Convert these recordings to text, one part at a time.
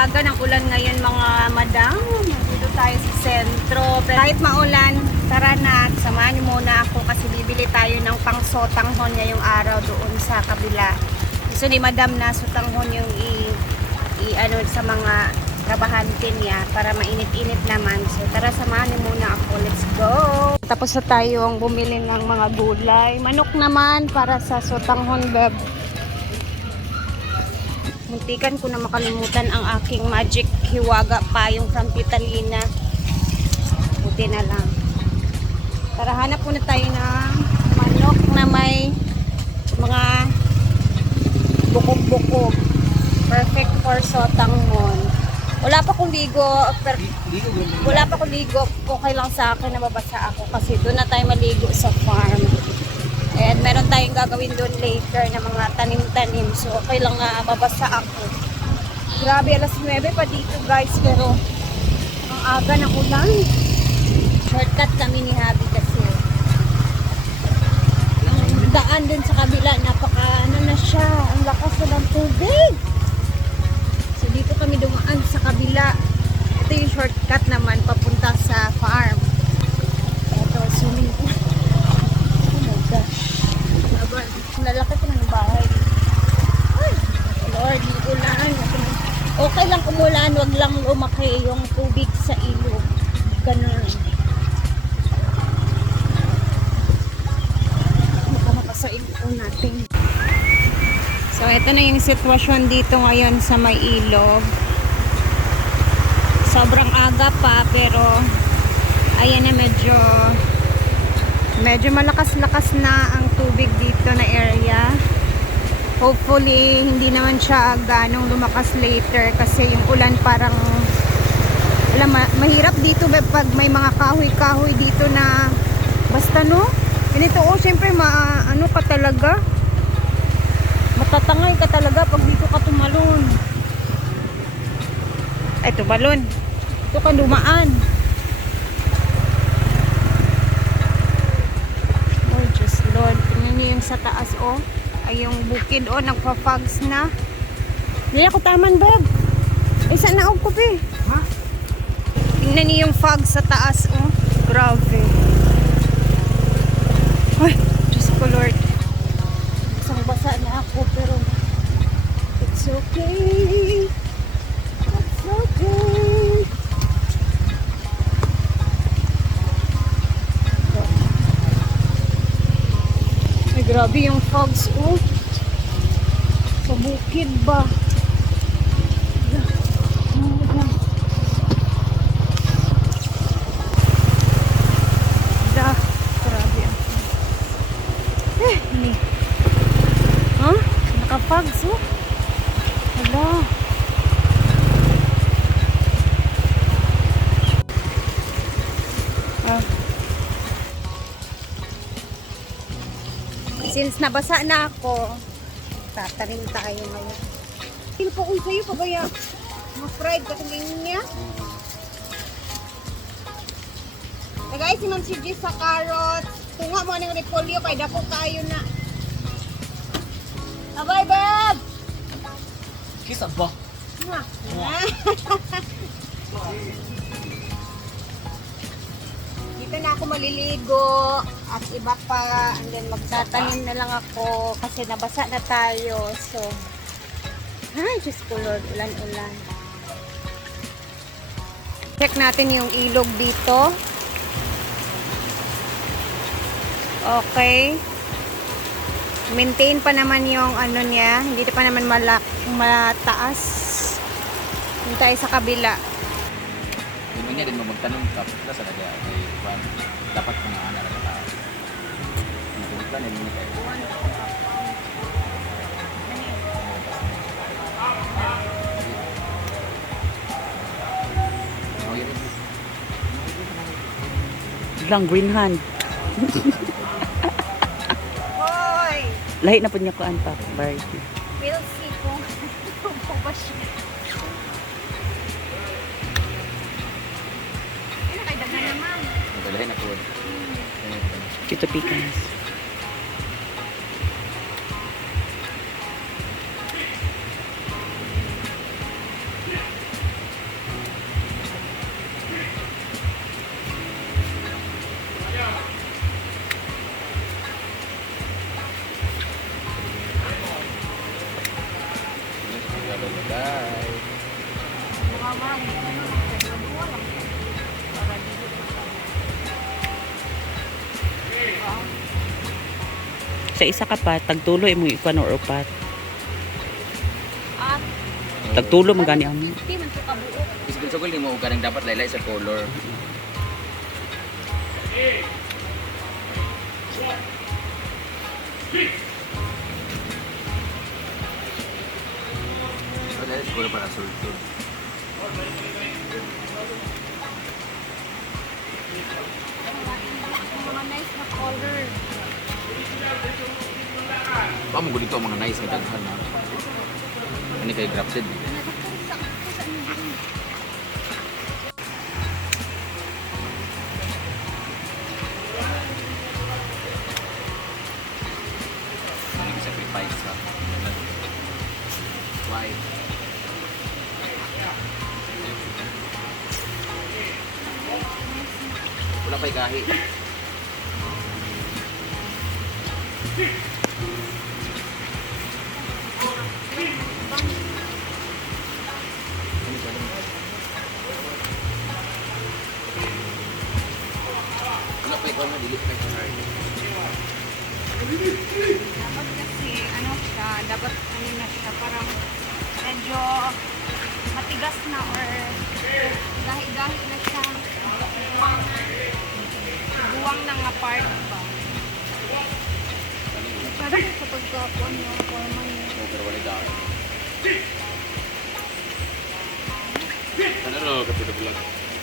aga ng ulan ngayon mga madam. Dito tayo sa sentro. Pero kahit maulan, tara na. Samahan niyo muna ako kasi bibili tayo ng pangsotanghon ngayong araw doon sa kabila. Gusto ni madam na sotanghon yung i, i ano sa mga trabahante niya para mainit-init naman. So tara samahan niyo muna ako. Let's go! Tapos na tayong bumili ng mga gulay. Manok naman para sa sotanghon beb. Muntikan ko na makalimutan ang aking magic hiwaga payong from Pitalina. Buti na lang. Tara, hanap muna tayo ng manok na may mga bukog-bukog. Perfect for sotanghon. Wala pa kong ligo, per, wala pa kong ligo. Okay lang sa akin na mabasa ako kasi doon na tayo maligo sa farm. And meron tayong gagawin doon later na mga tanim-tanim. So, okay lang na mabasa ako. Grabe, alas 9 pa dito guys. Pero, ang aga ng ulan. Shortcut kami ni Habi kasi. Ang daan dun sa kabila, napaka ano na siya. Ang lakas na ng tubig. So, dito kami dumaan sa kabila. Ito yung shortcut naman papunta sa farm. Ito, swimming pool. Oh my gosh. Laban. Lalaki ko ng bahay. Ay, Lord, ulan. Okay lang umulan, wag lang lumaki yung tubig sa ilog. Ganun. Baka makasain po natin. So, ito na yung sitwasyon dito ngayon sa may ilog. Sobrang aga pa, pero ayan na medyo medyo malakas-lakas na ang tubig dito na area. Hopefully, hindi naman siya ganong lumakas later kasi yung ulan parang alam, ma- mahirap dito pag may mga kahoy-kahoy dito na basta no? Ganito oh, syempre ma ano ka talaga? Matatangay ka talaga pag dito ka tumalon. Ay, tumalon. Ito ka dumaan. Oh, Diyos Lord. Yung sa taas, oh. Ay, yung bukid, oh, nagpa-fogs na. Hindi ako taman. Ay, saan na ako, pe? Ha? Tingnan niyo yung fog sa taas, oh. Grabe. Ay, Diyos ko, Lord. Isang basa na ako, pero it's okay. It's okay. Grabe yung fogs, oh. Sa bukid ba? Oh my God. Da, grabe ang Eh, ni. Huh? Nakapogs, oh. Hala. Ah. Since nabasa na ako, tatanim tayo ngayon. Pa kung sa'yo, pabaya? Ma-fried ka tingin niya. Tagay si Ma'am CJ sa carrots. Tunga mo ng repolyo kay dako kayo na. Abay, Beb! Kisa ba? Nga. Dito na ako maliligo at iba pa and then magtatanim na lang ako kasi nabasa na tayo so. Ay Diyos ko Lord ulan-ulan check natin yung ilog dito. Okay. Maintain pa naman yung ano niya hindi pa naman malak mataas. Yung tayo sa kabila. Yung niya din magtanong ka, sa kwan, dapat mga tayo. Yun. lang green hand. Hoy! Lahi na po niya ko anta. Variety. We'll see kung po ba siya. Ano. Ito pecans. Sa isa ka pa, tagtulo mo ikuan or upat. At, Tagtulo mo gani ang 50 man to kabuok. Isip ko mo kanang dapat laylay sa color. Wala siguro para sultod. Mo dito mga nice na daghan na? Ano kay grafted? Wala pa'y kahit. Pa'y ikaw na pa'y kahit. Dapat kasi, ano siya, dapat ano na siya, parang medyo matigas na or gahi-gahi na siya. Buwang, buwang na nga part ba? Parang sa pagkakuan yung forma niya. Pero wala dahil. Ano ro, kapito vlog?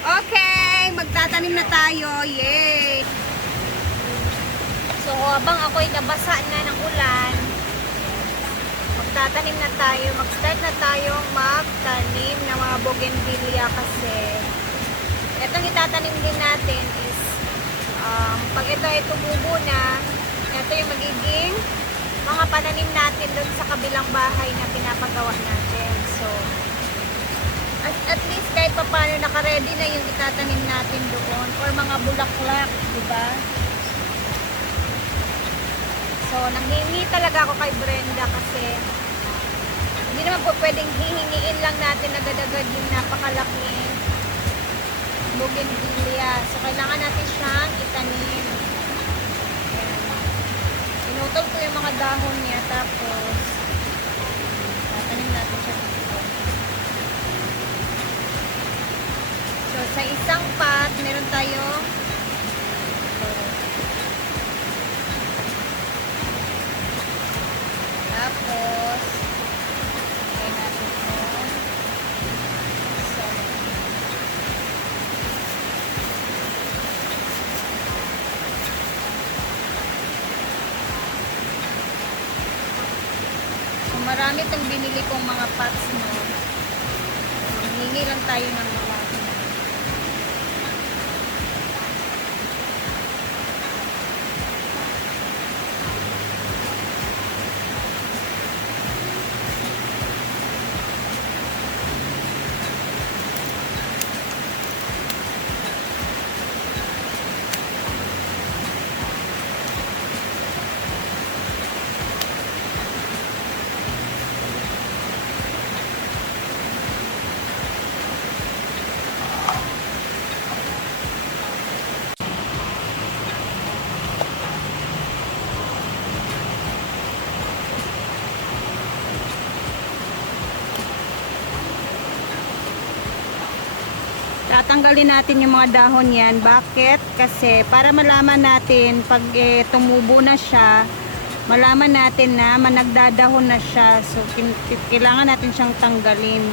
Okay, magtatanim na tayo. Yay! So, habang ako'y nabasa na ng ulan, magtatanim na tayo. Mag-start na tayong magtanim ng mga bougainvillea kasi itong itatanim din natin is um, pag ito ay tumubo na, ito yung magiging mga pananim natin doon sa kabilang bahay na pinapagawa natin. So, at, at least kahit pa paano nakaready na yung itatanim natin doon or mga bulaklak, di ba? So, nanghingi talaga ako kay Brenda kasi hindi naman po pwedeng hihingiin lang natin agad-agad yung napakalaki bougainvillea. So, kailangan natin siyang itanim. Pinutol ko yung mga dahon niya tapos tatanim natin siya dito. So, sa isang pot, meron tayong tapos lagay natin ito so, so marami itong binili kong mga pots mo Hingi lang tayo ng mga Tatanggalin natin yung mga dahon yan. Bakit? Kasi para malaman natin pag eh, tumubo na siya, malaman natin na managdadahon na siya. So, kailangan natin siyang tanggalin.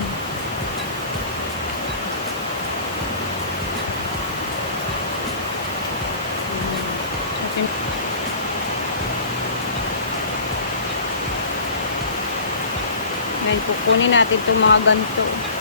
Ngayon, kukunin natin itong mga ganito.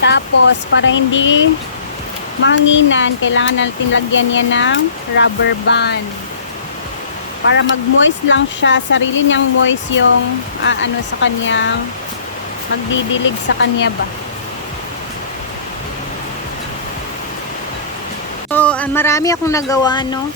Tapos, para hindi mahanginan, kailangan natin lagyan yan ng rubber band. Para mag-moist lang siya, sarili niyang moist yung ah, ano sa kanyang magdidilig sa kanya ba. So, ah, marami akong nagawa, no?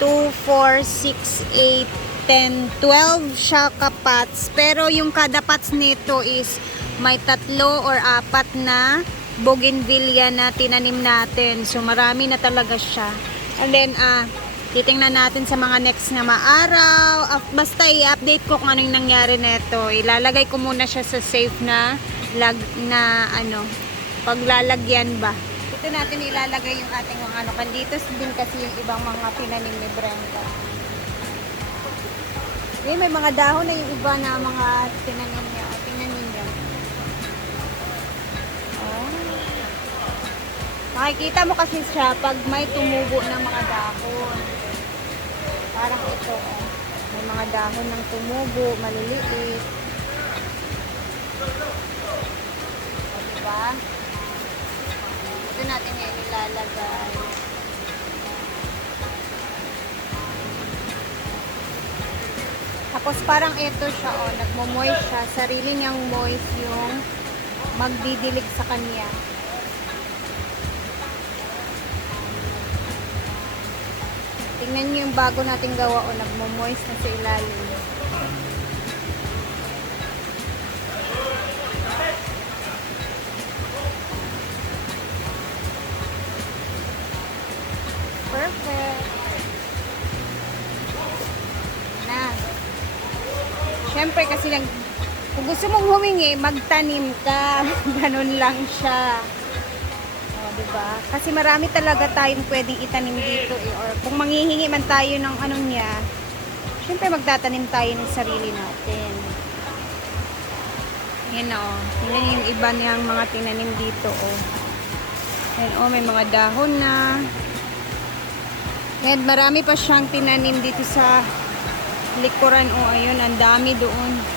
2, 4, 6, 8, 10, 12 siya kapats. Pero yung kada pats nito is may tatlo or apat na bougainvillea na tinanim natin. So, marami na talaga siya. And then, ah, titingnan natin sa mga next na maaraw. Ah, basta i-update ko kung anong nangyari neto. Ilalagay ko muna siya sa safe na lag na ano, paglalagyan ba. Ito natin ilalagay yung ating mga ano. Kanditos din kasi yung ibang mga pinanim ni Brenda. Eh, may mga dahon na yung iba na mga tinanim Makikita mo kasi siya pag may tumubo ng mga dahon. Parang ito, oh. May mga dahon ng tumubo, maliliit. O, diba? Ito natin ngayon ilalagay. Tapos parang ito siya, oh, nagmo-moist siya. Sarili niyang moist yung magdidilig sa kanya. Tingnan niyo yung bago nating gawa, oh, nagmo-moist na sa ilalim. Perfect. Na. Siyempre kasi nag kung gusto mong humingi, magtanim ka. Ganun lang siya. Diba? Kasi marami talaga tayong pwedeng itanim dito eh. Or kung manghihingi man tayo ng anong niya, siyempre magtatanim tayo ng sarili natin. Yan o. Tingnan yung iba niyang mga tinanim dito o. Yan o, may mga dahon na. And marami pa siyang tinanim dito sa likuran. O, ayun, ang dami doon.